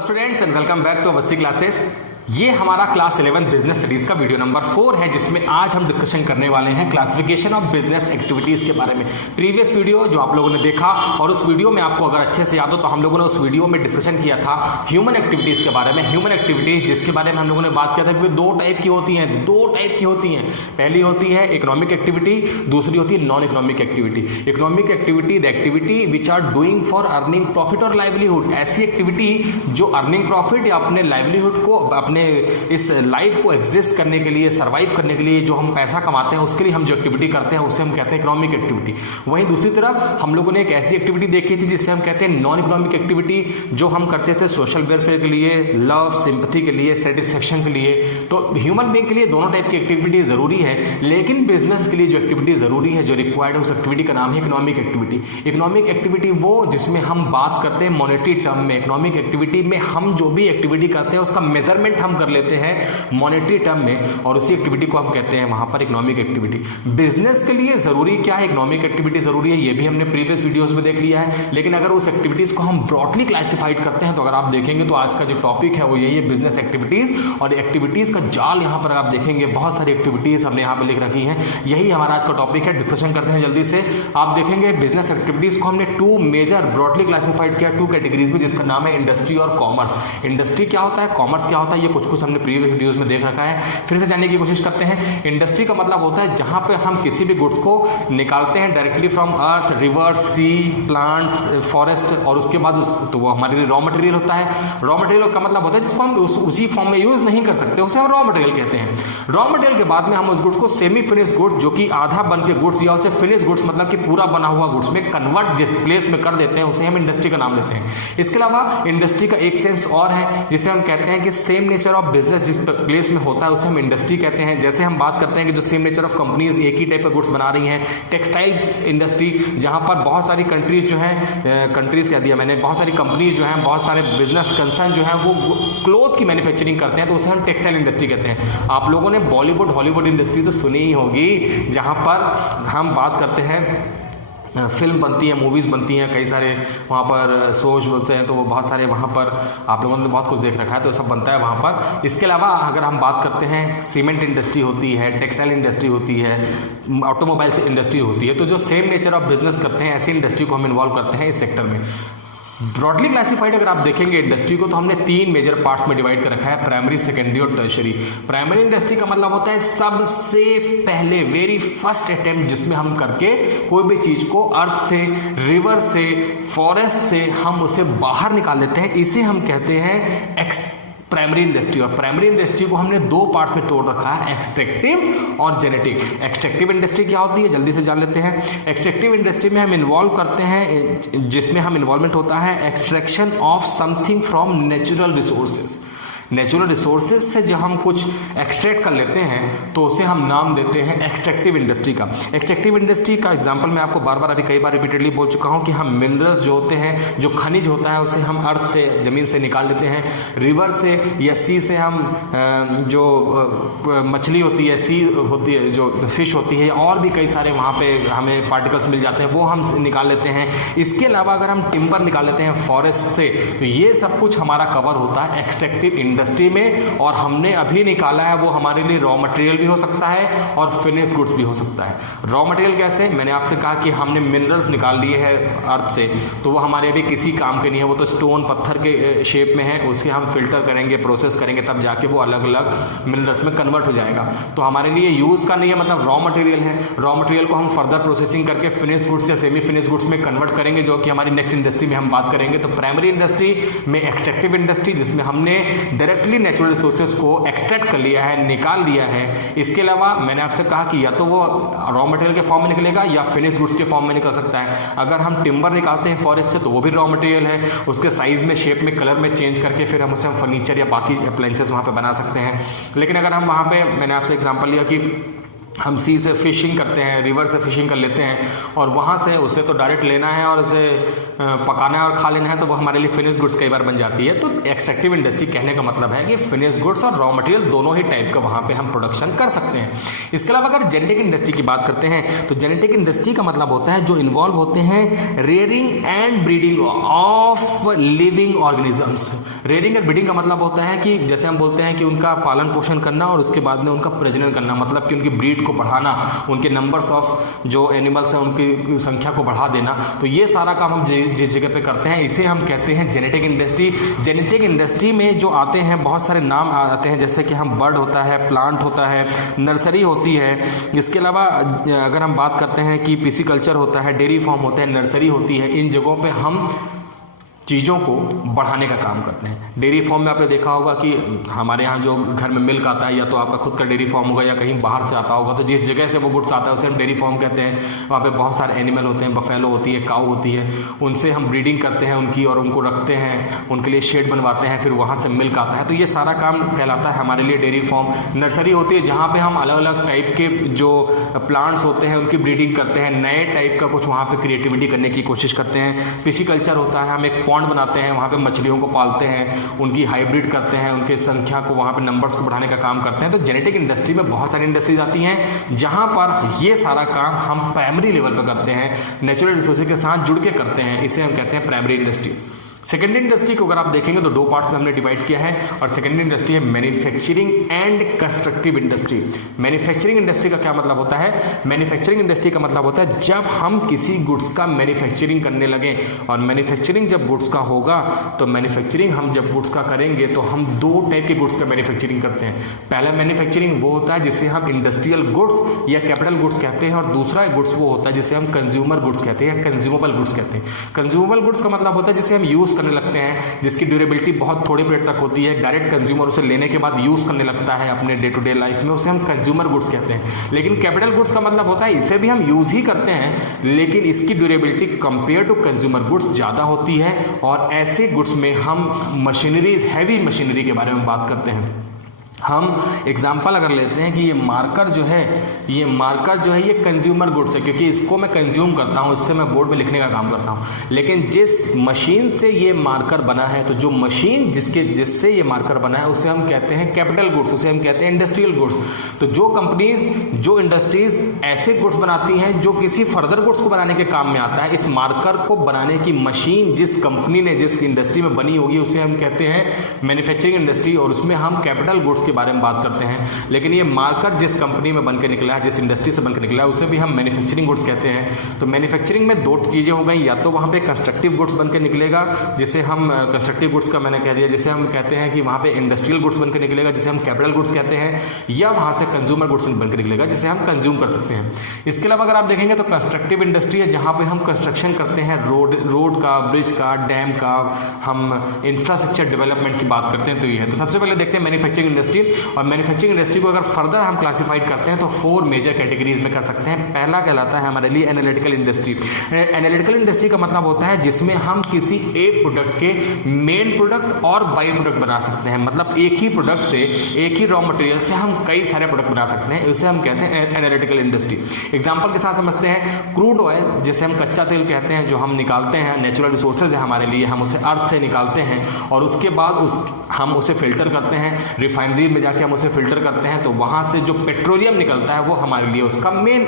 Hello students and welcome back to Awasthi classes. ये हमारा class 11 business studies का video number 4 है, जिसमें आज हम डिस्कशन करने वाले हैं क्लासिफिकेशन ऑफ बिजनेस एक्टिविटीज के बारे में। प्रीवियस वीडियो जो आप लोगों ने देखा, और उस वीडियो में आपको अगर अच्छे से याद हो तो हम लोगों ने उस वीडियो में डिस्कशन किया था ह्यूमन एक्टिविटीज के बारे में। ह्यूमन एक्टिविटीज जिसके बारे में हम लोगों ने बात किया था कि दो टाइप की होती हैं। पहली होती है इकोनॉमिक एक्टिविटी, दूसरी होती है non economic activity. Economic activity the activity which are doing for earning profit और लाइवलीहुड, ऐसी एक्टिविटी जो अर्निंग प्रॉफिट या अपने लाइवलीहुड को, अपने इस लाइफ को एग्जिस्ट करने के लिए, सर्वाइव करने के लिए जो हम पैसा कमाते हैं उसके लिए हम जो एक्टिविटी करते हैं उसे हम कहते हैं इकोनॉमिक एक्टिविटी। वहीं दूसरी तरफ हम लोगों ने एक ऐसी एक्टिविटी देखी थी जिसे हम कहते हैं नॉन इकोनॉमिक एक्टिविटी, जो हम करते थे सोशल वेलफेयर के लिए, लव सिंपैथी के लिए, सेटिस्फेक्शन के लिए। तो ह्यूमन बीइंग के लिए दोनों टाइप की एक्टिविटी जरूरी है, लेकिन बिजनेस के लिए जो एक्टिविटी जरूरी है, जो रिक्वायर्ड है, उस एक्टिविटी का नाम है इकोनॉमिक एक्टिविटी। इकोनॉमिक एक्टिविटी वो जिसमें हम बात करते हैं मॉनेटरी टर्म में। इकोनॉमिक एक्टिविटी में हम जो भी एक्टिविटी करते हैं उसका मेजरमेंट हम कर लेते हैं मॉनेटरी टर्म में, और उसी एक्टिविटी को हम कहते हैं वहां पर इकोनॉमिक एक्टिविटी। बिजनेस के लिए जरूरी क्या है, इकोनॉमिक एक्टिविटी जरूरी है, ये भी हमने प्रीवियस वीडियोस में देख लिया है। लेकिन अगर उस एक्टिविटीज को हम ब्रॉडली क्लासिफाइड करते हैं तो अगर आप देखेंगे तो आज का जो टॉपिक है वो यही है, बिजनेस एक्टिविटीज। और एक्टिविटीज का जाल यहाँ पर आप देखेंगे, बहुत सारी एक्टिविटीज हमने यहाँ पर लिख रखी है। यही हमारा आज का टॉपिक है, डिस्कशन करते हैं जल्दी से। आप देखेंगे बिजनेस एक्टिविटीज को हमने टू मेजर ब्रॉडली क्लासिफाइड किया, टू कैटेगरीज में, जिसका नाम है इंडस्ट्री और कॉमर्स। इंडस्ट्री क्या होता है, कॉमर्स क्या होता है, ये कुछ हमने प्रीवियस वीडियोस में देख रखा है, फिर से जानने की कोशिश करते हैं। इंडस्ट्री का मतलब होता है जहां पे हम किसी भी गुड्स को निकालते हैं directly from earth, river, sea, plants, forest, और उसके बाद तो वो हमारे लिए रॉ मटेरियल होता है। रॉ मटेरियल का मतलब होता है जिसको हम उसी फॉर्म में यूज नहीं कर सकते, उसे हम रॉ मटेरियल कहते हैं। रॉ मटेरियल के बाद में हम उस गुड्स को सेमी फिनिश गुड्स, जो कि आधा बन के गुड्स, या उसे फिनिश गुड्स मतलब कि पूरा बना हुआ गुड्स में कन्वर्ट जिस प्लेस में कर देते हैं उसे हम इंडस्ट्री का नाम लेते हैं। इसके अलावा इंडस्ट्री का एक सेंस और है जिसे हम कहते हैं कि सेम नेचर ऑफ बिजनेस जिस प्लेस में होता है उसे हम इंडस्ट्री कहते हैं। जैसे हम बात करते हैं कि जो सेम नेचर ऑफ कंपनीज एक ही टाइप का गुड्स बना रही हैं, टेक्सटाइल इंडस्ट्री जहां पर बहुत सारी कंट्रीज जो है, कंट्रीज कह दिया मैंने, बहुत सारी कंपनीज जो हैं, बहुत सारे बिजनेस कंसर्न जो है वो क्लोथ की मैन्युफैक्चरिंग करते हैं, तो उसे हम टेक्सटाइल इंडस्ट्री कहते हैं। आप लोगों ने बॉलीवुड हॉलीवुड इंडस्ट्री तो सुनी ही होगी, जहां पर हम बात करते हैं फिल्म बनती है, मूवीज़ बनती हैं, कई सारे वहाँ पर शोज बनते हैं, तो वो बहुत सारे वहाँ पर आप लोगों ने बहुत कुछ देख रखा है, तो सब बनता है वहाँ पर। इसके अलावा अगर हम बात करते हैं, सीमेंट इंडस्ट्री होती है, टेक्सटाइल इंडस्ट्री होती है, ऑटोमोबाइल्स इंडस्ट्री होती है। तो जो सेम नेचर ऑफ बिजनेस करते हैं ऐसी इंडस्ट्री को हम इन्वॉल्व करते हैं इस सेक्टर में। ब्रॉडली क्लासिफाइड अगर आप देखेंगे इंडस्ट्री को तो हमने 3 मेजर पार्ट्स में डिवाइड कर रखा है, प्राइमरी, सेकेंडरी और टर्शरी। प्राइमरी इंडस्ट्री का मतलब होता है सबसे पहले, वेरी फर्स्ट अटेम्प्ट जिसमें हम करके कोई भी चीज को अर्थ से, रिवर से, फॉरेस्ट से हम उसे बाहर निकाल लेते हैं, इसे हम कहते हैं प्राइमरी इंडस्ट्री। और प्राइमरी इंडस्ट्री को हमने 2 पार्ट्स में तोड़ रखा है, एक्सट्रैक्टिव और जेनेटिक। एक्सट्रैक्टिव इंडस्ट्री क्या होती है, जल्दी से जान लेते हैं। एक्सट्रैक्टिव इंडस्ट्री में हम इन्वॉल्व करते हैं, जिसमें हम इन्वॉल्वमेंट होता है extraction of something from natural resources. Natural resources से जब हम कुछ एक्सट्रैक्ट कर लेते हैं तो उसे हम नाम देते हैं एक्सट्रैक्टिव इंडस्ट्री का। एक्सट्रैक्टिव इंडस्ट्री का एग्जांपल मैं आपको बार बार अभी कई बार रिपीटेडली बोल चुका हूं कि हम मिनरल्स जो होते हैं, जो खनिज होता है, उसे हम अर्थ से, जमीन से निकाल लेते हैं। रिवर से या सी से हम जो मछली होती है, सी होती है, जो फिश होती है, और भी कई सारे वहाँ पे हमें पार्टिकल्स मिल जाते हैं, वो हम निकाल लेते हैं। इसके अलावा अगर हम टिम्बर निकाल लेते हैं फॉरेस्ट से, तो ये सब कुछ हमारा कवर होता है एक्सट्रैक्टिव इंडस्ट्री में। और हमने अभी निकाला है वो हमारे लिए रॉ मटेरियल भी हो सकता है और फिनिश गुड्स भी हो सकता है। रॉ मटेरियल कैसे, मैंने आपसे कहा कि हमने मिनरल्स निकाल लिए हैं अर्थ से, तो वो हमारे अभी किसी काम के नहीं है, वो तो स्टोन, पत्थर के शेप में है, उसके हम फिल्टर करेंगे, प्रोसेस करेंगे, तब जाके वो अलग अलग मिनरल्स में कन्वर्ट हो जाएगा। तो हमारे लिए यूज का नहीं है, मतलब रॉ मटेरियल है। रॉ मटेरियल को हम फर्दर प्रोसेसिंग करके फिनिश गुड्स या सेमी फिनिश गुड्स में कन्वर्ट करेंगे, जो कि हमारी नेक्स्ट इंडस्ट्री में हम बात करेंगे। तो प्राइमरी इंडस्ट्री में एक्सट्रैक्टिव इंडस्ट्री, जिसमें हमने डायरेक्टली नेचुरल रिसोर्सेज को एक्सट्रैक्ट कर लिया है, निकाल लिया है। इसके अलावा मैंने आपसे कहा कि या तो वो रॉ मटेरियल के फॉर्म में निकलेगा या फिनिश गुड्स के फॉर्म में निकल सकता है। अगर हम टिम्बर निकालते हैं फॉरेस्ट से तो वो भी रॉ मटेरियल है, उसके साइज में, शेप में, कलर में चेंज करके फिर हम उसे फर्नीचर या बाकी अप्लायंसेस वहाँ पे बना सकते हैं। लेकिन अगर हम वहाँ पे, मैंने आपसे एग्जांपल लिया कि हम सी से फिशिंग करते हैं, रिवर से फिशिंग कर लेते हैं और वहाँ से उसे तो डायरेक्ट लेना है और उसे पकाना है और खा लेना है, तो वो हमारे लिए फिनिश गुड्स कई बार बन जाती है। तो एक्सट्रैक्टिव इंडस्ट्री कहने का मतलब है कि फिनिश गुड्स और रॉ मटेरियल दोनों ही टाइप का वहाँ पे हम प्रोडक्शन कर सकते हैं। इसके अलावा अगर जेनेटिक इंडस्ट्री की बात करते हैं तो जेनेटिक इंडस्ट्री का मतलब होता है जो इन्वॉल्व होते हैं rearing and breeding of living organisms. Rearing and breeding का मतलब होता है कि जैसे हम बोलते हैं कि उनका पालन पोषण करना और उसके बाद में उनका प्रजनन करना, मतलब कि उनकी ब्रीड को बढ़ाना, उनके नंबर्स ऑफ जो एनिमल्स हैं उनकी संख्या को बढ़ा देना। तो ये सारा काम हम जिस जगह पे करते हैं इसे हम कहते हैं जेनेटिक इंडस्ट्री। जेनेटिक इंडस्ट्री में जो आते हैं बहुत सारे नाम आते हैं, जैसे कि हम बर्ड होता है, प्लांट होता है, नर्सरी होती है। इसके अलावा अगर हम बात करते हैं कि पिसिकल्चर होता है, डेयरी फार्म होते हैं, नर्सरी होती है, इन जगहों पे हम चीज़ों को बढ़ाने का काम करते हैं। डेयरी फार्म में आपने देखा होगा कि हमारे यहाँ जो घर में मिल्क आता है या तो आपका खुद का डेयरी फार्म होगा या कहीं बाहर से आता होगा, तो जिस जगह से वो गुड्स आता है उसे हम डेयरी फार्म कहते हैं। वहाँ पे बहुत सारे एनिमल होते हैं, बफेलो होती है, काऊ होती है, उनसे हम ब्रीडिंग करते हैं उनकी और उनको रखते हैं, उनके लिए शेड बनवाते हैं, फिर वहाँ से मिल्क आता है। तो ये सारा काम कहलाता है हमारे लिए डेयरी फार्म। नर्सरी होती है जहाँ पर हम अलग अलग टाइप के जो प्लांट्स होते हैं उनकी ब्रीडिंग करते हैं, नए टाइप का कुछ वहाँ पर क्रिएटिविटी करने की कोशिश करते हैं। पिसिकल्चर होता है, हम एक पॉन्ड बनाते हैं, वहाँ पे मछलियों को पालते हैं, उनकी हाइब्रिड करते हैं, उनके संख्या को वहाँ पे नंबर्स को बढ़ाने का काम करते हैं। तो जेनेटिक इंडस्ट्री में बहुत सारी इंडस्ट्रीज आती हैं जहाँ पर ये सारा काम हम प्राइमरी लेवल पर करते हैं, नेचुरल रिसोर्सेज के साथ जुड़ के करते हैं, इसे हम कहते हैं प्राइमरी इंडस्ट्री। सेकेंडरी इंडस्ट्री को अगर आप देखेंगे तो दो पार्ट्स में हमने डिवाइड किया है और सेकेंडरी इंडस्ट्री है manufacturing and constructive industry. Manufacturing industry का क्या मतलब होता है? मैन्युफैक्चरिंग इंडस्ट्री का मतलब होता है जब हम किसी गुड्स का मैन्युफैक्चरिंग करने लगे, और मैन्युफैक्चरिंग जब गुड्स का होगा तो मैन्युफैक्चरिंग हम जब गुड्स का करेंगे तो हम दो टाइप के गुड्स का मैन्युफैक्चरिंग करते हैं। पहला मैन्युफैक्चरिंग वो होता है जिसे हम इंडस्ट्रियल गुड्स या कैपिटल गुड्स कहते हैं, और दूसरा गुड्स वो होता है जिसे हम कंज्यूमर गुड्स कहते हैं या कंज्यूमेबल गुड्स कहते हैं। कंज्यूमेबल गुड्स का मतलब होता है जिसे हम यूज करने लगते हैं, जिसकी ड्यूरेबिलिटी बहुत थोड़े पीरियड तक होती है, डायरेक्ट कंज्यूमर उसे लेने के बाद यूज करने लगता है अपने डे टू डे लाइफ में, उसे हम कंज्यूमर गुड्स कहते हैं। लेकिन कैपिटल गुड्स का मतलब होता है इसे भी हम यूज ही करते हैं लेकिन इसकी durability compare to consumer goods ज्यादा होती है, और ऐसे गुड्स में हम मशीनरीज, हैवी मशीनरी के बारे में बात करते हैं। हम एग्जाम्पल अगर लेते हैं कि ये मार्कर जो है ये कंज्यूमर गुड्स है, क्योंकि इसको मैं कंज्यूम करता हूँ, इससे मैं बोर्ड में लिखने का काम करता हूँ। लेकिन जिस मशीन से ये मार्कर बना है, तो जो मशीन जिससे ये मार्कर बना है उसे हम कहते हैं कैपिटल गुड्स, उसे हम कहते हैं इंडस्ट्रियल गुड्स। तो जो कंपनीज, जो इंडस्ट्रीज ऐसे गुड्स बनाती हैं जो किसी फर्दर गुड्स को बनाने के काम में आता है, इस मार्कर को बनाने की मशीन जिस कंपनी ने, जिस इंडस्ट्री में बनी होगी उसे हम कहते हैं मैन्युफैक्चरिंग इंडस्ट्री, और उसमें हम कैपिटल गुड्स के बारे में बात करते हैं। लेकिन ये मार्कर जिस कंपनी में बनकर निकला है, जिस इंडस्ट्री से बनकर निकला है, उसे भी हम मैन्युफैक्चरिंग गुड्स कहते हैं। तो मैन्युफैक्चरिंग में दो चीजें हो गई, या तो वहां पे कंस्ट्रक्टिव गुड्स बनकर निकलेगा जिसे हम कंस्ट्रक्टिव गुड्स का मैंने कह दिया, जिसे हम कहते हैं कि वहां पे इंडस्ट्रियल गुड्स बनकर निकलेगा जिसे हम कैपिटल गुड्स कहते हैं, या वहां से कंज्यूमर गुड्स बनकर निकलेगा जिसे हम कंज्यूम कर सकते हैं। इसके अलावा अगर आप देखेंगे तो कंस्ट्रक्टिव इंडस्ट्री है जहां पे हम कंस्ट्रक्शन करते हैं, रोड का, ब्रिज का, डैम का, हम इंफ्रास्ट्रक्चर डेवलपमेंट की बात करते हैं। तो ये है। तो सबसे पहले देखते हैं मैन्युफैक्चरिंग इंडस्ट्री। और मैन्युफैक्चरिंग इंडस्ट्री को अगर फर्दर हम क्लासिफाइड करते हैं तो 4 मेजर कैटेगरीज में कर सकते हैं। पहला कहलाता है हमारे लिए एनालिटिकल इंडस्ट्री। एनालिटिकल इंडस्ट्री का मतलब होता है जिसमें हम किसी एक प्रोडक्ट के मेन प्रोडक्ट और बाई प्रोडक्ट बना सकते हैं, मतलब एक ही प्रोडक्ट से, एक ही रॉ मटेरियल से हम कई सारे प्रोडक्ट बना सकते हैं, इसे हम कहते हैं एनालिटिकल इंडस्ट्री। एग्जांपल के साथ समझते हैं, क्रूड ऑयल जिसे हम कच्चा तेल कहते हैं, जो हम निकालते हैं, नेचुरल रिसोर्सेज है हमारे लिए, हम उसे अर्थ से निकालते हैं और उसके बाद हम उसे फिल्टर करते हैं, रिफाइनरी में जाके हम उसे फिल्टर करते हैं, तो वहां से जो पेट्रोलियम निकलता है वो हमारे लिए उसका मेन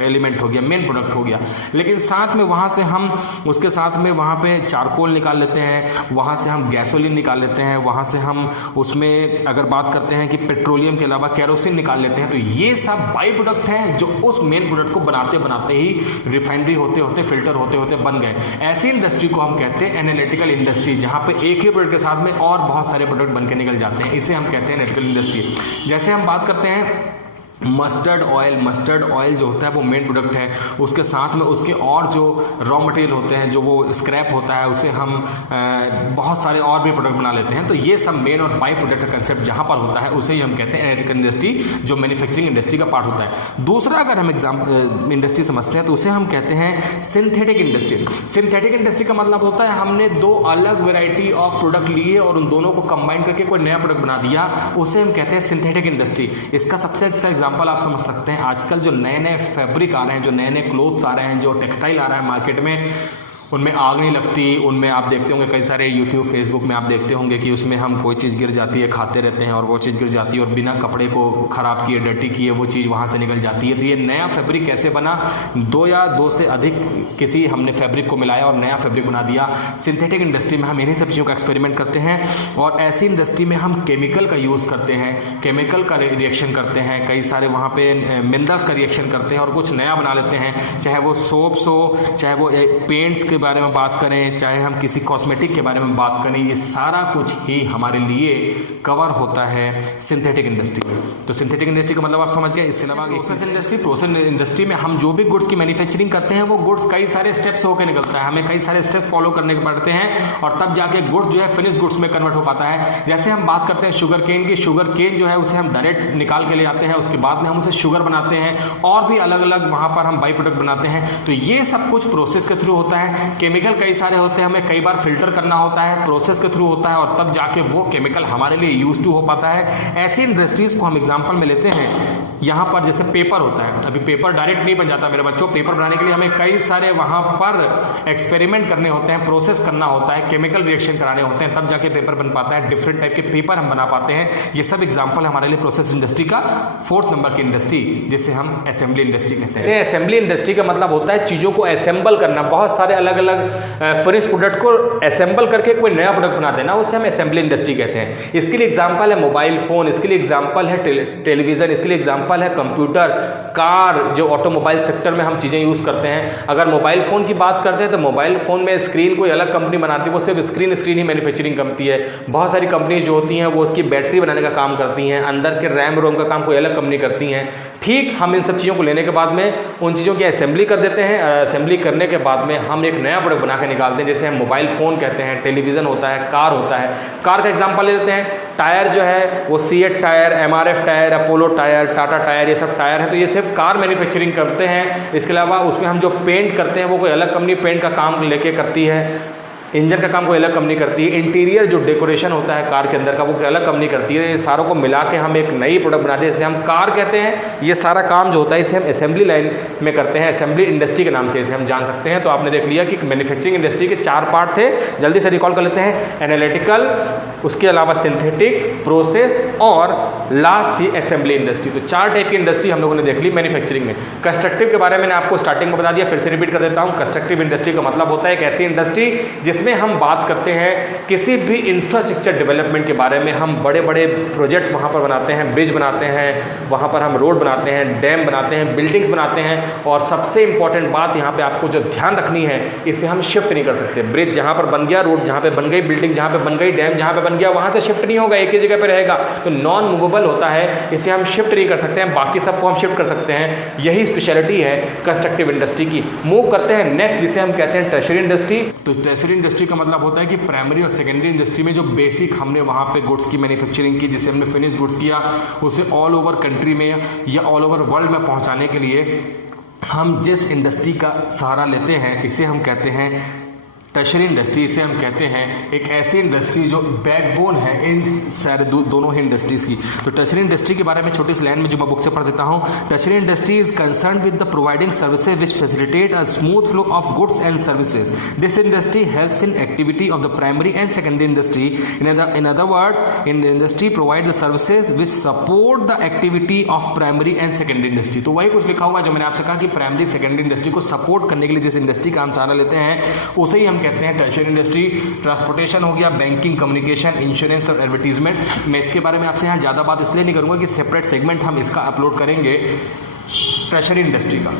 एलिमेंट हो गया, मेन प्रोडक्ट हो गया। लेकिन साथ में वहां से हम उसके साथ में वहां पे चारकोल निकाल लेते हैं, वहां से हम गैसोलीन निकाल लेते हैं, वहां से हम उसमें अगर बात करते हैं कि पेट्रोलियम के अलावा कैरोसिन निकाल लेते हैं। तो ये सब बाई प्रोडक्ट हैं जो उस मेन प्रोडक्ट को बनाते बनाते ही रिफाइनरी होते होते, फिल्टर होते होते बन गए। ऐसी इंडस्ट्री को हम कहते हैं एनालिटिकल इंडस्ट्री, जहां पे एक ही प्रोडक्ट के साथ में और बहुत सारे प्रोडक्ट बनके निकल जाते हैं, इसे हम कहते हैं एनालिटिकल इंडस्ट्री। जैसे हम बात करते हैं मस्टर्ड ऑयल जो होता है वो मेन प्रोडक्ट है, उसके साथ में उसके और जो रॉ मटेरियल होते हैं, जो वो स्क्रैप होता है, उसे हम बहुत सारे और भी प्रोडक्ट बना लेते हैं। तो ये सब मेन और बाई प्रोडक्ट का कंसेप्ट जहां पर होता है उसे ही हम कहते हैं एनालिटिकल इंडस्ट्री, जो मैन्युफैक्चरिंग इंडस्ट्री का पार्ट होता है। दूसरा अगर हम इंडस्ट्री समझते हैं तो उसे हम कहते हैं सिंथेटिक इंडस्ट्री। सिंथेटिक इंडस्ट्री का मतलब होता है हमने दो अलग वेराइटी ऑफ प्रोडक्ट लिए और उन दोनों को कंबाइन करके कोई नया प्रोडक्ट बना दिया, उसे हम कहते हैं सिंथेटिक इंडस्ट्री। इसका सबसे अच्छा एग्जांपल आप समझ सकते हैं, आजकल जो नए नए फैब्रिक आ रहे हैं, जो नए नए क्लोथ्स आ रहे हैं, जो टेक्सटाइल आ रहा है मार्केट में, उनमें आग नहीं लगती। उनमें आप देखते होंगे कई सारे यूट्यूब फेसबुक में आप देखते होंगे कि उसमें हम कोई चीज़ गिर जाती है, खाते रहते हैं और वो चीज़ गिर जाती है और बिना कपड़े को ख़राब किए, डर्टी किए वो चीज़ वहाँ से निकल जाती है। तो ये नया फैब्रिक कैसे बना? 2 या 2 से अधिक किसी हमने फैब्रिक को मिलाया और नया फैब्रिक बना दिया। सिंथेटिक इंडस्ट्री में हम इन्हीं सब चीज़ों का एक्सपेरिमेंट करते हैं और ऐसी इंडस्ट्री में हम केमिकल का यूज़ करते हैं, केमिकल का रिएक्शन करते हैं, कई सारे वहाँ पे मिनरल्स का रिएक्शन करते हैं और कुछ नया बना लेते हैं। चाहे वो सोप्स हो, चाहे वो पेंट्स के बारे में बात करें, चाहे हम किसी कॉस्मेटिक के बारे में बात करें, ये सारा कुछ ही हमारे लिए कवर होता है सिंथेटिक इंडस्ट्री। तो सिंथेटिक इंडस्ट्री का मतलब आप समझ गए। इसके अलावा प्रोसेस इंडस्ट्री में हम जो भी गुड्स की मैन्युफैक्चरिंग करते हैं वो गुड्स कई सारे स्टेप्स होकर निकलता है, हमें कई सारे स्टेप्स फॉलो करने के पड़ते हैं और तब जाके गुड्स जो है फिनिश गुड्स में कन्वर्ट हो पाता है। जैसे हम बात करते हैं शुगर केन की, शुगर केन जो है उसे हम डायरेक्ट निकाल के ले जाते हैं, उसके बाद में हम उसे शुगर बनाते हैं और भी अलग अलग वहाँ पर हम बाई प्रोडक्ट बनाते हैं। तो ये सब कुछ प्रोसेस के थ्रू होता है। केमिकल कई सारे होते हैं, हमें कई बार फिल्टर करना होता है, प्रोसेस के थ्रू होता है और तब जाके वो केमिकल हमारे लिए यूज टू हो पाता है। ऐसी इंडस्ट्रीज को हम एग्जांपल में लेते हैं। यहाँ पर जैसे पेपर होता है, अभी पेपर डायरेक्ट नहीं बन जाता मेरे बच्चों, पेपर बनाने के लिए हमें कई सारे वहाँ पर एक्सपेरिमेंट करने होते हैं, प्रोसेस करना होता है, केमिकल रिएक्शन कराने होते हैं, तब जाके पेपर बन पाता है। डिफरेंट टाइप के पेपर हम बना पाते हैं। ये सब एग्जाम्पल हमारे लिए प्रोसेस इंडस्ट्री का 4th नंबर की इंडस्ट्री, जिसे हम असेंबली इंडस्ट्री कहते हैं। असेंबली इंडस्ट्री का मतलब होता है चीज़ों को असेंबल करना, बहुत सारे अलग अलग फिनिश प्रोडक्ट को असेंबल करके कोई नया प्रोडक्ट बना देना, उसे हम असेंबली इंडस्ट्री कहते हैं। इसके लिए एग्जांपल है मोबाइल फ़ोन, इसके लिए एग्जांपल है टेलीविज़न, इसके लिए एग्जांपल है कंप्यूटर, कार, जो ऑटोमोबाइल सेक्टर में हम चीज़ें यूज़ करते हैं। अगर मोबाइल फ़ोन की बात करते हैं तो मोबाइल फ़ोन में स्क्रीन कोई अलग कंपनी बनाती है, वो सिर्फ स्क्रीन ही मैन्युफैक्चरिंग करती है। बहुत सारी कंपनी जो होती हैं वो उसकी बैटरी बनाने का काम करती हैं, अंदर के रैम रोम का काम कोई अलग कंपनी करती हैं। ठीक हम इन सब चीज़ों को लेने के बाद में उन चीज़ों की असेंबली कर देते हैं। असेंबली करने के बाद में हम एक नया प्रोडक्ट बना के निकालते हैं, जैसे हम मोबाइल फ़ोन कहते हैं, टेलीविज़न होता है, कार होता है। कार का एग्जांपल ले लेते हैं, टायर जो है वो CEAT tyre, MRF tyre, Apollo tyre, Tata tyre, ये सब टायर हैं। तो ये सिर्फ कार मैन्युफैक्चरिंग करते हैं। इसके अलावा उसमें हम जो पेंट करते हैं वो कोई अलग कंपनी पेंट का काम लेके करती है। इंजन का काम कोई अलग कंपनी करती है। इंटीरियर जो डेकोरेशन होता है कार के अंदर का वो कोई अलग कंपनी करती है। ये सारों को मिला के हम एक नई प्रोडक्ट बनाते हैं, जिसे हम कार कहते हैं। ये सारा काम जो होता है इसे हम असेंबली लाइन में करते हैं, असेंबली इंडस्ट्री के नाम से इसे हम जान सकते हैं। तो आपने देख लिया कि मैन्युफैक्चरिंग इंडस्ट्री के 4 पार्ट थे, जल्दी से रिकॉल कर लेते हैं। एनालिटिकल, उसके अलावा सिंथेटिक, प्रोसेस और लास्ट थी असेंबली इंडस्ट्री। तो 4 टाइप की इंडस्ट्री हम लोगों ने देख ली मैन्युफैक्चरिंग में। कंस्ट्रक्टिव के बारे में मैंने आपको स्टार्टिंग में बता दिया, फिर से रिपीट कर देता हूँ। कंस्ट्रक्टिव इंडस्ट्री का मतलब होता है एक ऐसी इंडस्ट्री जिसमें हम बात करते हैं किसी भी इंफ्रास्ट्रक्चर डेवलपमेंट के बारे में। हम बड़े बड़े प्रोजेक्ट वहाँ पर बनाते हैं, ब्रिज बनाते हैं, वहाँ पर हम रोड बनाते हैं, डैम बनाते हैं, बिल्डिंग्स बनाते हैं। और सबसे इंपॉर्टेंट बात यहाँ पे आपको जो ध्यान रखनी है, इसे हम शिफ्ट नहीं कर सकते। ब्रिज जहाँ पर बन गया, रोड जहाँ पे बन गई, बिल्डिंग जहाँ पे बन गई, डैम जहाँ पे बन गया, वहाँ से शिफ्ट नहीं होगा, एक ही जगह पे रहेगा। तो नॉन मूवेबल होता है, इसे हम शिफ्ट नहीं कर सकते हैं, बाकी सबको हम शिफ्ट कर सकते हैं। यही स्पेशलिटी है कंस्ट्रक्टिव इंडस्ट्री की। मूव करते हैं नेक्स्ट, जिसे हम कहते हैं टर्शियरी इंडस्ट्री। तो टर्शियरी इंडस्ट्री का मतलब होता है कि प्राइमरी और सेकेंडरी इंडस्ट्री में जो बेसिक हमने वहाँ पे गुड्स की मैन्युफैक्चरिंग की, जिसे हमने फिनिश गुड्स किया, उसे ऑल ओवर कंट्री में या ऑल ओवर वर्ल्ड में पहुँचाने के लिए हम जिस इंडस्ट्री का सहारा लेते हैं, इसे हम कहते हैं टर्शियरी इंडस्ट्री। इसे हम कहते हैं एक ऐसी इंडस्ट्री जो बैकबोन है इन सारे दोनों ही इंडस्ट्रीज की। तो टर्शियरी इंडस्ट्री के बारे में छोटी सी लाइन में जो मैं बुक से पढ़ देता हूँ। Tertiary industry is concern with the providing services which facilitate a smooth flow of goods and services. This industry helps in activity of the primary and secondary industry. In other words, in industry provide the services which support the activity of primary and secondary industry. तो वही कुछ लिखा हुआ है जो मैंने आपसे कहा कि प्राइमरी सेकेंडरी इंडस्ट्री को सपोर्ट करने के लिए जिस इंडस्ट्री का हम सहारा लेते हैं, उसे ही हम कहते हैं टर्शियरी इंडस्ट्री। ट्रांसपोर्टेशन हो गया, बैंकिंग, कम्युनिकेशन, इंश्योरेंस और एडवर्टीजमेंट। मैं इसके बारे में आपसे यहाँ ज़्यादा बात इसलिए नहीं करूँगा कि सेपरेट सेगमेंट हम इसका अपलोड करेंगे टर्शियरी इंडस्ट्री का।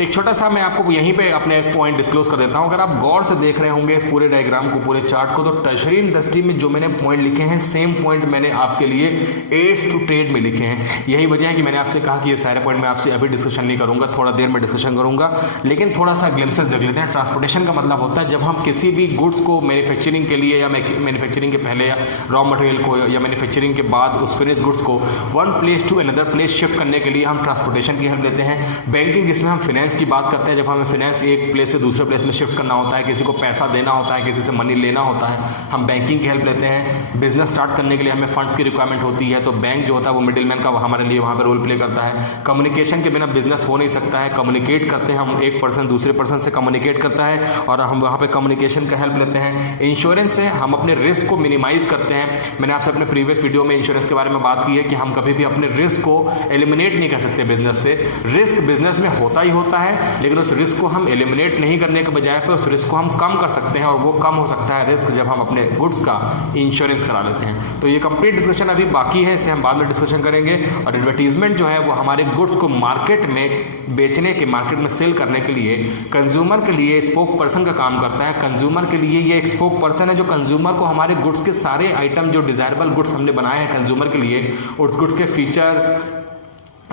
एक छोटा सा मैं आपको यहीं पे अपने एक पॉइंट डिस्क्लोज कर देता हूं। अगर आप गौर से देख रहे होंगे इस पूरे डायग्राम को, पूरे चार्ट को, तो टर्शियरी इंडस्ट्री में जो मैंने पॉइंट लिखे हैं, सेम पॉइंट मैंने आपके लिए एड्स टू ट्रेड में लिखे हैं। यही वजह है कि मैंने आपसे कहा कि ये सारे पॉइंट मैं आपसे अभी डिस्कशन नहीं करूंगा, थोड़ा देर में डिस्कशन करूंगा। लेकिन थोड़ा सा ग्लिम्सेस देख लेते हैं। ट्रांसपोर्टेशन का मतलब होता है जब हम किसी भी गुड्स को मैन्युफैक्चरिंग के लिए या मैन्युफैक्चरिंग के पहले या रॉ मटेरियल को या मैन्युफैक्चरिंग के बाद उस फिनिश गुड्स को one place to another place shift करने के लिए हम ट्रांसपोर्टेशन की हेल्प लेते हैं। बैंकिंग, जिसमें हम फाइनेंस की बात करते हैं, जब हमें फाइनेंस एक प्लेस से दूसरे प्लेस में शिफ्ट करना होता है, किसी को पैसा देना होता है, किसी से मनी लेना होता है, हम बैंकिंग की हेल्प लेते हैं। बिजनेस स्टार्ट करने के लिए हमें फंड्स की रिक्वायरमेंट होती है, तो बैंक जो होता है वो मिडिल मैन का हमारे लिए वहाँ पर रोल प्ले करता है। कम्युनिकेशन के बिना बिजनेस हो नहीं सकता है, कम्युनिकेट करते हैं हम, एक पर्सन दूसरे पर्सन से कम्युनिकेट करता है और हम वहाँ पे कम्युनिकेशन का हेल्प लेते हैं। इंश्योरेंस से हम अपने रिस्क को मिनिमाइज करते हैं। मैंने आपसे अपने प्रीवियस वीडियो में इंश्योरेंस के बारे में बात की है कि हम कभी भी अपने रिस्क को एलिमिनेट नहीं कर सकते बिजनेस से। रिस्क बिजनेस में होता ही होता है, लेकिन उस रिस्क को हम एलिमिनेट नहीं करने के बजाय पर उस रिस्क को हम कम कर सकते हैं, और वो कम हो सकता है रिस्क जब हम अपने गुड्स का इंश्योरेंस करा लेते हैं। तो ये कंप्लीट डिस्कशन अभी बाकी है, इसे हम बाद में डिस्कशन करेंगे। और एडवर्टीजमेंट जो है वो हमारे गुड्स को मार्केट में बेचने के, मार्केट में सेल करने के लिए कंज्यूमर के लिए स्पोक पर्सन का काम करता है। कंज्यूमर के लिए ये एक स्पोक पर्सन है जो कंज्यूमर को हमारे गुड्स के सारे आइटम, जो डिजायरेबल गुड्स हमने बनाए हैं कंज्यूमर के लिए, उस गुड्स के फीचर,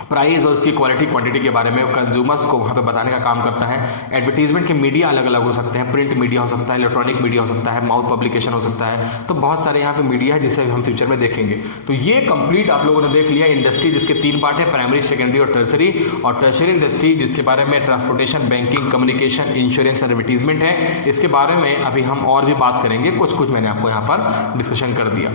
प्राइस और उसकी क्वालिटी क्वांटिटी के बारे में कंज्यूमर्स को वहाँ पे बताने का काम करता है। एडवर्टीजमेंट के मीडिया अलग अलग हो सकते हैं, प्रिंट मीडिया हो सकता है, इलेक्ट्रॉनिक मीडिया हो सकता है, माउथ पब्लिकेशन हो सकता है, तो बहुत सारे यहाँ पे मीडिया है जिसे हम फ्यूचर में देखेंगे। तो ये कंप्लीट आप लोगों ने देख लिया इंडस्ट्री, जिसके 3 पार्ट है, प्राइमरी, सेकेंडरी और टर्सरी। और टर्सरी इंडस्ट्री जिसके बारे में transportation, banking, communication, insurance, advertisement है, इसके बारे में अभी हम और भी बात करेंगे। कुछ मैंने आपको यहाँ पर डिस्कशन कर दिया।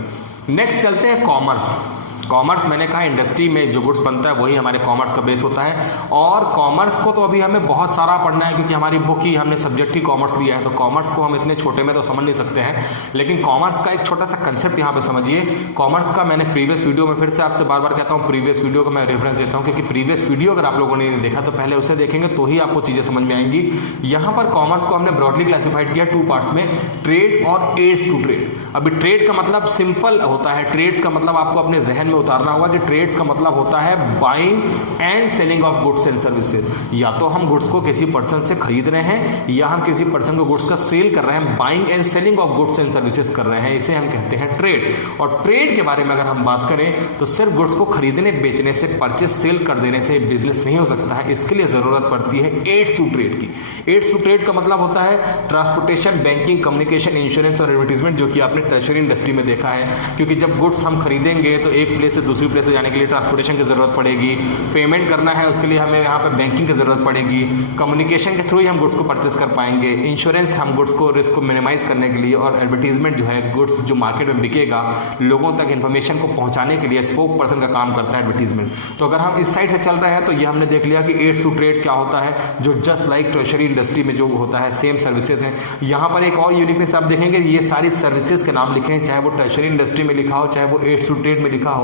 नेक्स्ट चलते हैं कॉमर्स। कॉमर्स मैंने कहा इंडस्ट्री में जो गुड्स बनता है वही हमारे कॉमर्स का बेस होता है। और कॉमर्स को तो अभी हमें बहुत सारा पढ़ना है, क्योंकि हमारी बुक ही, हमने सब्जेक्ट ही कॉमर्स लिया है, तो कॉमर्स को हम इतने छोटे में तो समझ नहीं सकते हैं। लेकिन कॉमर्स का एक छोटा सा कंसेप्ट यहाँ पे समझिए। कॉमर्स का मैंने प्रीवियस वीडियो में, फिर से आपसे बार बार कहता हूँ, प्रीवियस वीडियो का मैं रेफरेंस देता हूँ, क्योंकि प्रीवियस वीडियो अगर आप लोगों ने नहीं देखा तो पहले उसे देखेंगे तो ही आपको चीज़ें समझ में आएंगी। यहाँ पर कॉमर्स को हमने ब्रॉडली क्लासीफाइड किया 2 पार्ट्स में, ट्रेड और एड्स टू ट्रेड। अभी ट्रेड का मतलब सिंपल होता है, ट्रेड्स का मतलब आपको अपने जहन में उतारना होगा कि ट्रेड्स का मतलब होता है buying and selling of goods and services. या तो हम गुड्स को किसी पर्सन से खरीद रहे हैं या हम किसी पर्सन को गुड्स का सेल कर रहे हैं, buying and selling of goods and services कर रहे हैं, इसे हम कहते हैं ट्रेड। और ट्रेड के बारे में अगर हम बात करें तो सिर्फ गुड्स को खरीदने बेचने से, परचेस सेल कर देने से बिजनेस नहीं हो सकता है, इसके लिए जरूरत पड़ती है एड्स टू ट्रेड की। एड्स टू ट्रेड का मतलब होता है ट्रांसपोर्टेशन, बैंकिंग, कम्युनिकेशन, इंश्योरेंस और एडवर्टीजमेंट, जो कि आपने टर्शरी इंडस्ट्री में देखा है। क्योंकि जब गुड्स हम खरीदेंगे तो एक प्लेस से दूसरी प्लेस जाने के लिए ट्रांसपोर्टेशन की जरूरत पड़ेगी, पेमेंट करना है उसके लिए हमें यहाँ पे बैंकिंग की जरूरत पड़ेगी, कम्युनिकेशन के थ्रू ही हम गुड्स को परचेस कर पाएंगे, इंश्योरेंस हम गुड्स को, रिस्क को मिनिमाइज करने के लिए, और एडवर्टीजमेंट जो है गुड्स जो मार्केट में बिकेगा लोगों तक इन्फॉर्मेशन को पहुंचाने के लिए स्पोक पर्सन का काम करता है एडवर्टीजमेंट। तो अगर हम इस साइड से चल रहे हैं तो ये हमने देख लिया कि एड्स टू ट्रेड क्या होता है, जो जस्ट लाइक ट्रेजरी इंडस्ट्री में जो होता है सेम सर्विसेज हैं। यहाँ पर एक और यूनिकनेस आप देखेंगे, ये सारी सर्विसेज के नाम लिखे हैं, चाहे वो टर्शरी इंडस्ट्री में लिखा हो चाहे वो एड्स टू ट्रेड में लिखा हो,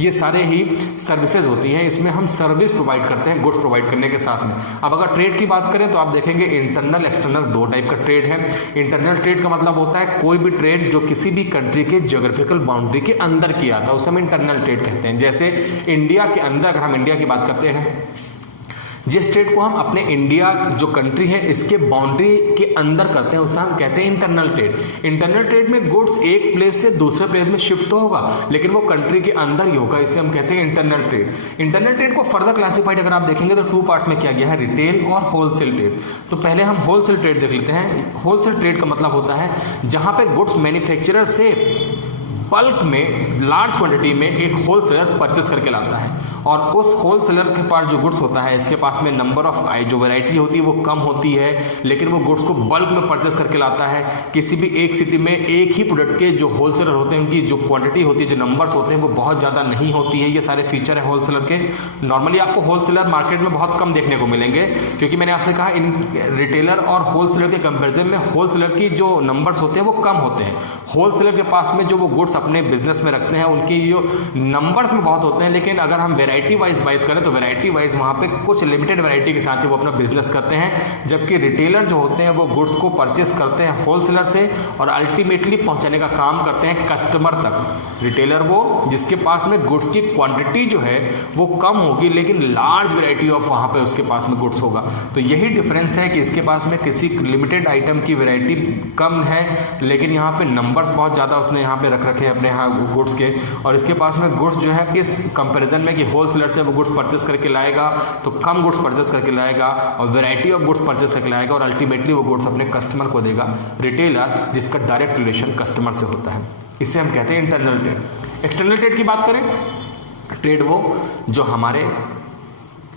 ये सारे ही सर्विसेज होती हैं। इसमें हम सर्विस प्रोवाइड करते हैं गुड्स प्रोवाइड करने के साथ में। अब अगर ट्रेड की बात करें तो आप देखेंगे इंटरनल एक्सटर्नल 2 टाइप का ट्रेड है। इंटरनल ट्रेड का मतलब होता है कोई भी ट्रेड जो किसी भी कंट्री के ज्योग्राफिकल बाउंड्री के अंदर किया था उसे हम इंटरनल ट्रेड कहते हैं। जैसे इंडिया के अंदर, अगर हम इंडिया की बात करते हैं, जिस ट्रेड को हम अपने इंडिया जो कंट्री है इसके बाउंड्री के अंदर करते हैं उसे हम कहते हैं इंटरनल ट्रेड। इंटरनल ट्रेड में गुड्स एक प्लेस से दूसरे प्लेस में शिफ्ट तो होगा लेकिन वो कंट्री के अंदर ही होगा, इसे हम कहते हैं इंटरनल ट्रेड। इंटरनल ट्रेड को फर्दर क्लासिफाइड अगर आप देखेंगे तो 2 पार्ट्स में किया गया है, रिटेल और होलसेल ट्रेड। तो पहले हम होलसेल ट्रेड देख लेते हैं। होलसेल ट्रेड का मतलब होता है जहां पे गुड्स मैन्युफैक्चरर से बल्क में, लार्ज क्वांटिटी में एक होलसेलर परचेस करके लाता है, और उस होलसेलर के पास जो गुड्स होता है इसके पास में नंबर ऑफ जो वैरायटी होती है वो कम होती है, लेकिन वो गुड्स को बल्क में परचेस करके लाता है। किसी भी एक सिटी में एक ही प्रोडक्ट के जो होलसेलर होते हैं उनकी जो क्वांटिटी होती है, जो नंबर्स होते हैं वो बहुत ज़्यादा नहीं होती है। ये सारे फीचर है होलसेलर के। नॉर्मली आपको होलसेलर मार्केट में बहुत कम देखने को मिलेंगे, क्योंकि मैंने आपसे कहा इन रिटेलर और होलसेलर के कंपेरिजन में होलसेलर की जो नंबर्स होते हैं वो कम होते हैं। होलसेलर के पास में जो वो गुड्स अपने बिजनेस में रखते हैं उनकी जो नंबर्स में बहुत होते हैं, लेकिन अगर हम वैरायटी वाइज बात करें तो वैरायटी वाइज वहाँ पे कुछ लिमिटेड वैरायटी के साथ ही वो अपना बिजनेस करते हैं। जबकि रिटेलर जो होते हैं वो गुड्स को परचेस करते हैं होलसेलर से और अल्टीमेटली पहुँचाने का काम करते हैं कस्टमर तक। रिटेलर वो जिसके पास में गुड्स की क्वांटिटी जो है वो कम होगी लेकिन लार्ज वैरायटी ऑफ वहाँ पे उसके पास में गुड्स होगा। तो यही डिफरेंस है कि इसके पास में किसी लिमिटेड आइटम की वैरायटी कम है लेकिन यहाँ पे नंबर्स बहुत ज़्यादा उसने यहाँ पे रख रखे हैं अपने यहाँ गुड्स के, और इसके पास में गुड्स जो है इस कंपैरिजन में कि होलसेलर से वो गुड्स परचेस करके लाएगा तो कम गुड्स परचेस करके लाएगा और वैरायटी ऑफ गुड्स परचेस करके लाएगा और अल्टीमेटली वो गुड्स अपने कस्टमर को देगा। रिटेलर जिसका डायरेक्ट रिलेशन कस्टमर से होता है, इसे हम कहते हैं इंटरनल ट्रेड। एक्सटर्नल ट्रेड की बात करें, ट्रेड वो जो हमारे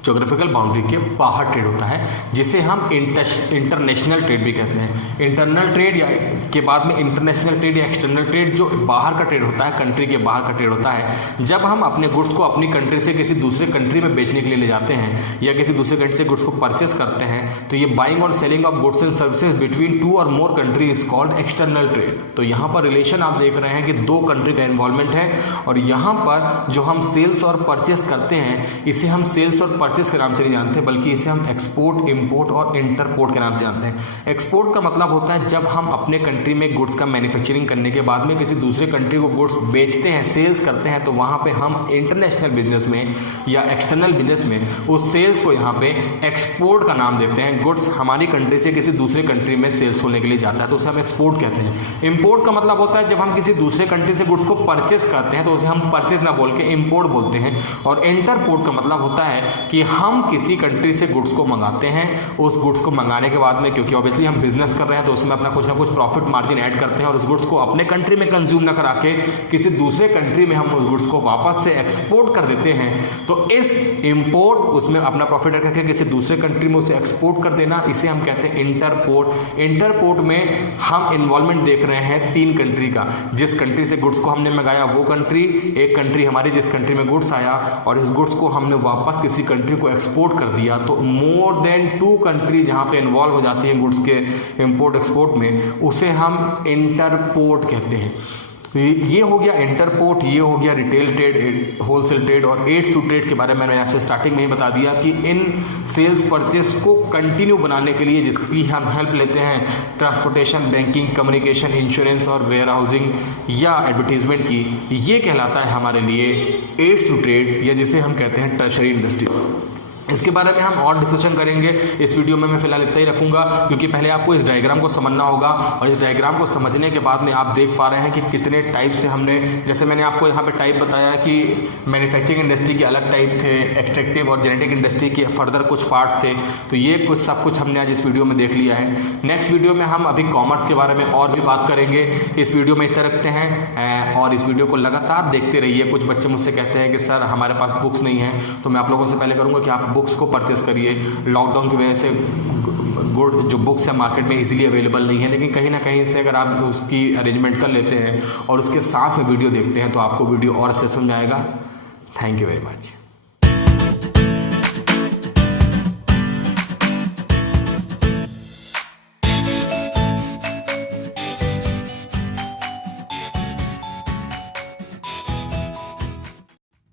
ज्योग्राफिकल बाउंड्री के बाहर ट्रेड होता है, जिसे हम इंटरनेशनल ट्रेड भी कहते हैं। इंटरनल ट्रेड या के बाद में इंटरनेशनल ट्रेड या एक्सटर्नल ट्रेड, जो बाहर का ट्रेड होता है, कंट्री के बाहर का ट्रेड होता है। जब हम अपने गुड्स को अपनी कंट्री से किसी दूसरे कंट्री में बेचने के लिए ले जाते हैं या किसी दूसरे कंट्री से गुड्स को परचेस करते हैं, तो ये बाइंग और selling of goods and services between 2 और more country is called external trade. तो यहाँ पर रिलेशन आप देख रहे हैं कि 2 कंट्री का इन्वॉल्वमेंट है, और यहाँ पर जो हम सेल्स और परचेस करते हैं, इसे हम सेल्स और परचेस के नाम से नहीं जानते, बल्कि इसे हम एक्सपोर्ट, इंपोर्ट और इंटरपोर्ट के नाम से जानते हैं। एक्सपोर्ट का मतलब होता है जब हम अपने कंट्री में गुड्स का मैन्युफैक्चरिंग करने के बाद में किसी दूसरे कंट्री को गुड्स बेचते हैं, सेल्स करते हैं, तो वहाँ पे हम इंटरनेशनल बिजनेस में या एक्सटर्नल बिजनेस में उस सेल्स को यहाँ पे एक्सपोर्ट का नाम देते हैं। गुड्स हमारी कंट्री से किसी दूसरे कंट्री में सेल्स होने के लिए जाता है तो उसे हम एक्सपोर्ट कहते हैं। इंपोर्ट का मतलब होता है जब हम किसी दूसरे कंट्री से गुड्स को परचेस करते हैं तो उसे हम परचेस ना बोल के इंपोर्ट बोलते हैं। और इंटरपोर्ट का मतलब होता है कि हम किसी कंट्री से गुड्स को मंगाते हैं, उस गुड्स को मंगाने के बाद में, क्योंकि ऑब्वियसली हम बिजनेस कर रहे हैं तो उसमें अपना कुछ ना कुछ प्रॉफिट मार्जिन ऐड करते हैं, और उस गुड्स को अपने कंट्री में कंज्यूम ना करा के किसी दूसरे कंट्री में हम उस गुड्स को वापस से एक्सपोर्ट कर देते हैं। तो इस इंपोर्ट, उसमें अपना प्रॉफिट ऐड करके किसी दूसरे कंट्री में उसे एक्सपोर्ट कर देना, इसे हम कहते हैं इंटरपोर्ट। इंटरपोर्ट में हम इन्वॉल्वमेंट देख रहे हैं 3 कंट्री का। जिस कंट्री से गुड्स को हमने मंगाया वो कंट्री, एक कंट्री हमारी जिस कंट्री में गुड्स आया, और इस गुड्स को हमने वापस किसी कंट्री को एक्सपोर्ट कर दिया। तो मोर देन 2 कंट्री जहां पे इन्वॉल्व हो जाती हैं गुड्स के इंपोर्ट एक्सपोर्ट में, उसे हम इंटरपोर्ट कहते हैं। ये हो गया इंटरपोर्ट, ये हो गया रिटेल ट्रेड, होलसेल ट्रेड और एड्स टू ट्रेड के बारे में मैंने आपसे स्टार्टिंग में ही बता दिया कि इन सेल्स परचेस को कंटिन्यू बनाने के लिए जिसकी हम हेल्प लेते हैं, ट्रांसपोर्टेशन, बैंकिंग, कम्युनिकेशन, इंश्योरेंस और वेयर हाउसिंग या एडवर्टीजमेंट की, ये कहलाता है हमारे लिए एड्स टू ट्रेड, या जिसे हम कहते हैं टर्शरी इंडस्ट्री। इसके बारे में हम और डिस्कशन करेंगे। इस वीडियो में मैं फिलहाल इतना ही रखूंगा, क्योंकि पहले आपको इस डायग्राम को समझना होगा, और इस डायग्राम को समझने के बाद में आप देख पा रहे हैं कि कितने टाइप से हमने, जैसे मैंने आपको यहाँ पे टाइप बताया कि मैन्युफैक्चरिंग इंडस्ट्री के अलग टाइप थे, एक्सट्रैक्टिव और जेनेटिक इंडस्ट्री के फर्दर कुछ पार्ट्स थे। तो ये कुछ सब कुछ हमने आज इस वीडियो में देख लिया है। नेक्स्ट वीडियो में हम अभी कॉमर्स के बारे में और भी बात करेंगे। इस वीडियो में इतना रखते हैं, और इस वीडियो को लगातार देखते रहिए। कुछ बच्चे मुझसे कहते हैं कि सर हमारे पास बुक्स नहीं है, तो मैं आप लोगों से पहले करूँगा कि आप बुक्स को परचेस करिए। लॉकडाउन की वजह से गुड जो बुक्स है मार्केट में इजीली अवेलेबल नहीं है, लेकिन कहीं ना कहीं से अगर आप उसकी अरेंजमेंट कर लेते हैं और उसके साथ में वीडियो देखते हैं तो आपको वीडियो और अच्छे समझ आएगा। Thank you very much.